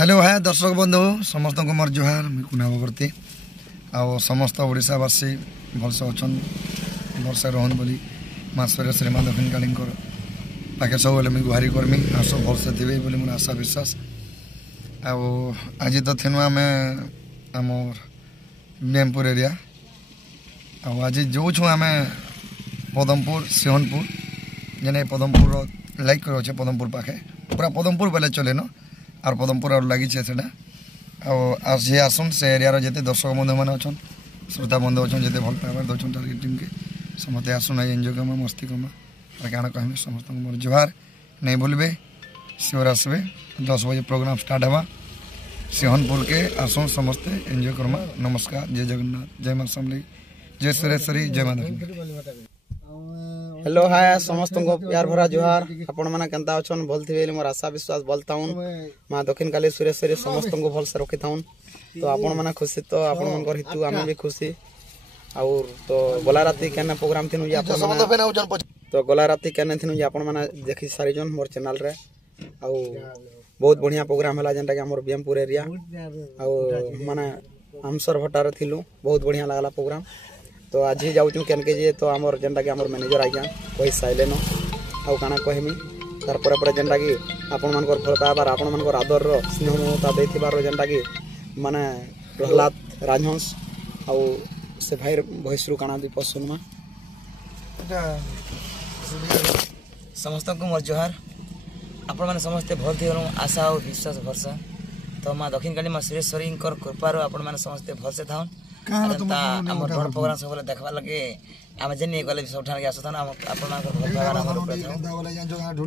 Hello है दर्शक बंधु समस्त को मोर जुहार मुझे कुनावर्ती आ समस्त ओडावासी भलसे अच्छन भलसे रोहन बोली मासरे श्रीमा दक्षिण काली पाखे सब मुझे गुहारी करमी आस भलसे थे बोली मोर आशा विश्वास आज तो थीनु आम आमर बेमपुर एरिया आज जो छू आम पदमपुर सिंहनपुर जेने पदमपुर लाइक कर अच्छे पदमपुर पाखे पूरा पदमपुर बेले चले न और पदमपुर और लगी से सी आसन से एरिया जिते दर्शक बंधु मैंने अच्छन श्रोता बंधु अच्छन जिते भल पाइबार दौन टार्गेट टीम के समस्ते आसन एंजय करमा मस्ती करमा और क्या कहमी समस्त मोर जुहार नहीं भूलबे सियोर आसबे 10 बजे प्रोग्राम स्टार्ट हवा सिंहनपुर के आसन समस्ते एंजय करमा। नमस्कार, जय जगन्नाथ, जय मां समलेई, जय सुरेश्वरी, जय मां दक्षिण। हेलो हाय समस्त को प्यार भरा जुहार आपण माने केनता अछन भल थिबे मोर आशा विश्वास बोलताउन मां दक्षिण काली सुरेश्वरी समस्त को भल से रखिताउन। तो आपण माने खुशी तो आपण मन कर हितु आमे भी खुशी और तो गोला राती केने प्रोग्राम थिनु जे आपण तो गोला राती केने थिनु जे आपण माने देखि सारी जन मोर चैनल रे आ बहुत बढ़िया प्रोग्राम हला जेंटा के हमर बेमपुर एरिया आ माने हमसर भट्टा रे थिलु बहुत बढ़िया लागला प्रोग्राम। तो आज ही जाऊँ केन के जी तो आमर जेनटा कि आमर मैनेजर आज्ञा कही साइलेन आउ काना कहमी तार पर जेनटा कि आपण मानकर भल पाइबार आपण मानकर आदर स्नेह ममता देथिबार जेनटा कि माने प्रहलाद राजहंस आउ से भाई भैंस रु काना दीप सुनमा समस्त को मोर जुहार आपण माने समस्ते भल थी आशा और विश्वास भरसा। तो मां दक्षिण काली मां सुरेश्वरी कृपार आपण माने समस्ते भल से थाउन आम ड्रोन प्रोग्राम सब देखा लगे आम जेन गले सब ठान आसुन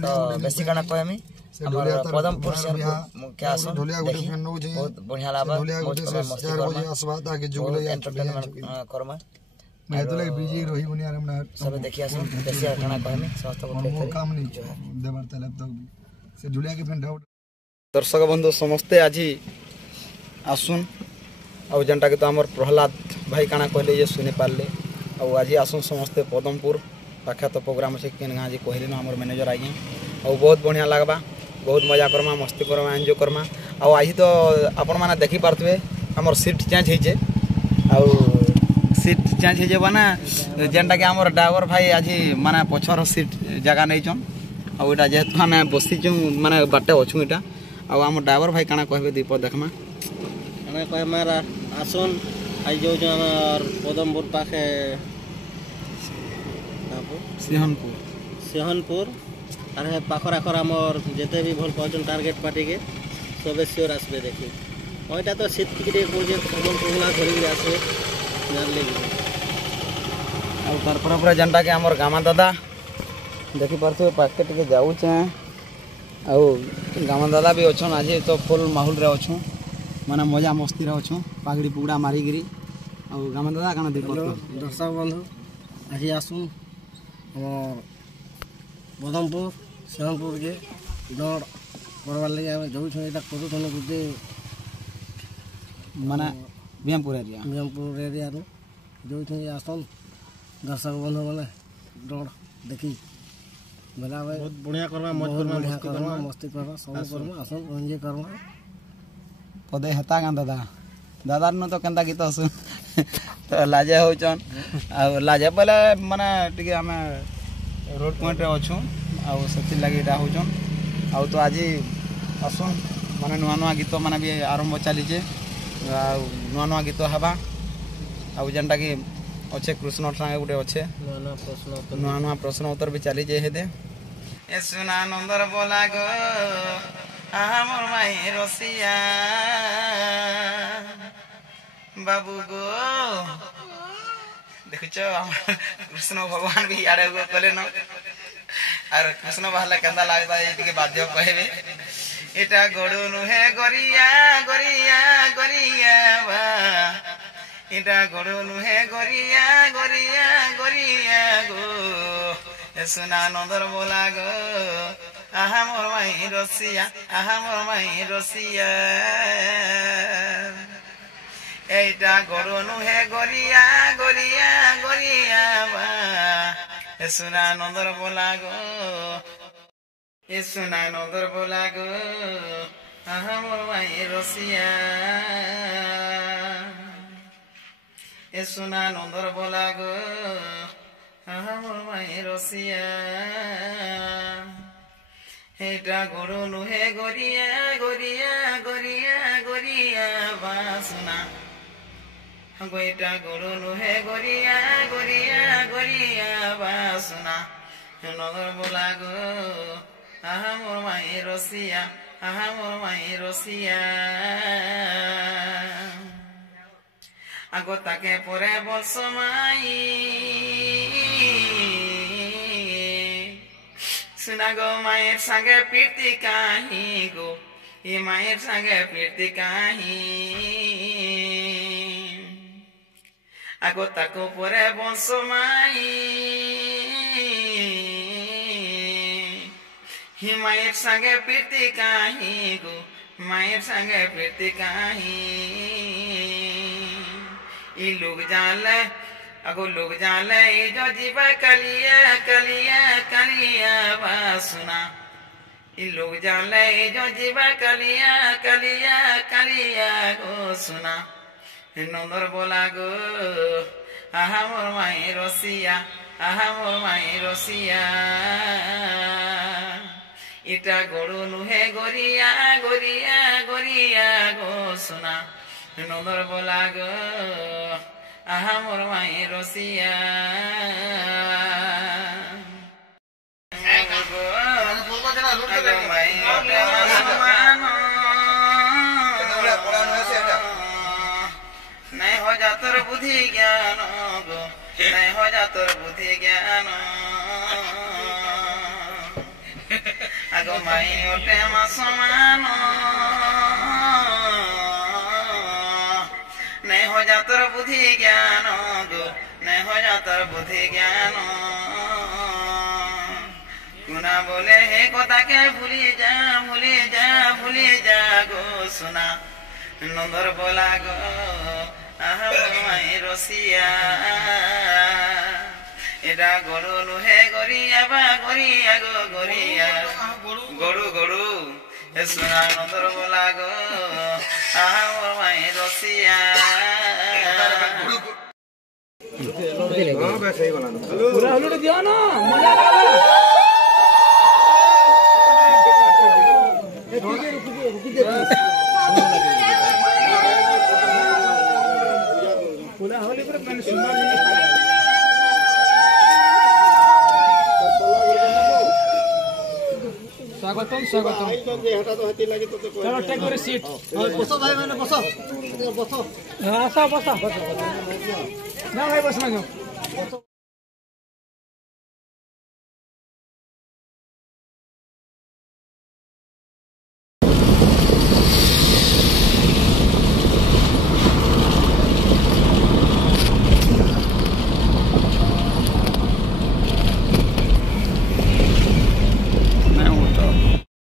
तो बेसी काना कहमी पदमपुर क्या आसन बहुत बढ़िया लागबा एंटरटेनमेंट करमा सब देखि आसन बेसी काना कहमी समस्त दर्शक बंधु समस्ते आज आसुन आउ जेनटा कि तो आमर प्रहलाद भाई काना कहले ये सुनी पारले आज आसन समस्ते पदमपुर पाखे तो प्रोग्राम अच्छे केन गाँ जी कहले न आमर मैनेजर आज्ञा बहुत बढ़िया लगवा बहुत मजा करमा मस्ती करमा एंजय करमा आज तो आपण मैंने देखी पारे आमर सीट चेंज होचे सीट चेंज हो माना जेनटा कि आमर ड्राइवर भाई आज माने पछर सीट जगह नहीं चन आटा जेहेतु आम बसीचु माने बाटे अच्छू इटा आम ड्राइवर भाई काना कहबे दीप देखमा मारा आसन आज जो पदमपुर पाखे सिंहनपुर अरे पाखर आखर आमर जिते भी भल पाचन टार्गेट पार्टी के सबे सियोर आसबे देखी वहीटा तो शीत टिके पदमपुर धरिक आसबे जानले तार जेनटा कि आमर गामा दादा देखी पारे पाखे टे जाऊचे गामा दादा भी अच्छन आज तो फुल माहौल रे अच्छू माने मजा मस्ती अच्छू पागड़ी पुगड़ा मारिकी गामा दादा काना देख दर्शक बंधु आज आसुन पदमपुर सिंहनपुर के दौड़ करवार लगे आम जो करूँ गोटे माने बेमपुर एरिया जो आसन दर्शक बंधु मैंने दौड़ देखी बोला बहुत बढ़िया करवा मस्ती करवा सब करवा आसन एंजय करवा पदे हेता गाँ दादा दादा न तो केनता गीत सुन तो लाजे होचन लाजे बोले माने टिके आम रोड पॉइंट रे अच्छू आथि लगे होचन तो आज आसुन माने नुआ नुआ गीत माने भी आरंभ चलीचे नुआ नुआ गीत हवा जेनटा कि अच्छे कृष्ण टांगे गोटे अच्छे नुआ नुआ प्रश्न उत्तर भी चलीचे हेदे ए सुना नंदर बोला गो मोर माई रसिया बाबू गो देखुच कृष्ण भगवान भी आड़े कले न और कृष्ण बाहला केंदा लागता ये बाध्य कहबे एटा गड़ू नुहे गरिया गरिया गरिया बा एटा गड़ू नुहे गरिया गरिया गरिया गो ए सुना नंदर बोला गो आहा मोर माई रसिया एटा गड़ू नुहे गरिया गरिया गरिया बा ए सुना नंदर बोला गो ए सुना नंदर बोला गो मोर माई রসিয়া এ সোনা নন্দর বলা গো আমার মায়ের রসিয়া এটা গরু নুহে গরিয়া গরিয়া গরিয়া গরিয়া বাসনা গইটা গরু নুহে গরিয়া গরিয়া গরিয়া বাসনা নগর বলা গো আহা মোর মায়ের রসিয়া আহা মোর মায়ের রসিয়া আগো তাকে পরে বলছ মাই শোনা গো মায়ের সঙ্গে প্রীতি কাহি গো এ মায়ের সঙ্গে প্রীতি কাহি আগো তাকে পরে বলছ মাই মায়ের সঙ্গে প্রীতি কাহি গো মায়ের সঙ্গে প্রীতি কাহি ই লোক জানলে আগো লোক জানলে এই जो जीवा कलिया कलिया कलिया बासुना इ लोग जानले এই जो जीवा कलिया कलिया कलिया गो सुना नंदर बोला गो आहा मोर माई रसिया आहा मोर माई रसिया इटा गरु नुहे गरिया गरिया गरिया गो सुना नंदर बोला गो आहा मोर माई रसिया नहीं हो जा तोर बुद्धि ज्ञान गो नहीं हो जा तोर बुद्धि ज्ञान आगो माई ओटे मा समान नहीं हो जा तोर बुद्धि ज्ञान गो नहीं हो जा तोर बुद्धि ज्ञान गुना बोले हे कथा के भूली जा भूली जा भूली जा गो सुना नंदर बोला गो आहा माई रसिया एटा गरु नुहे गरिया बा गरिया गो गरिया गरु गरु ए सुना नंदर बोला गो आहा माई रसिया पूरा हलुट दिया ना मजा लगा पूरा होली पर मैंने सुना स्वागतम स्वागतम चलो टेक योर सीट बसो भाई मैंने बसो बसो हाँ बसो ना भाई बसना जाओ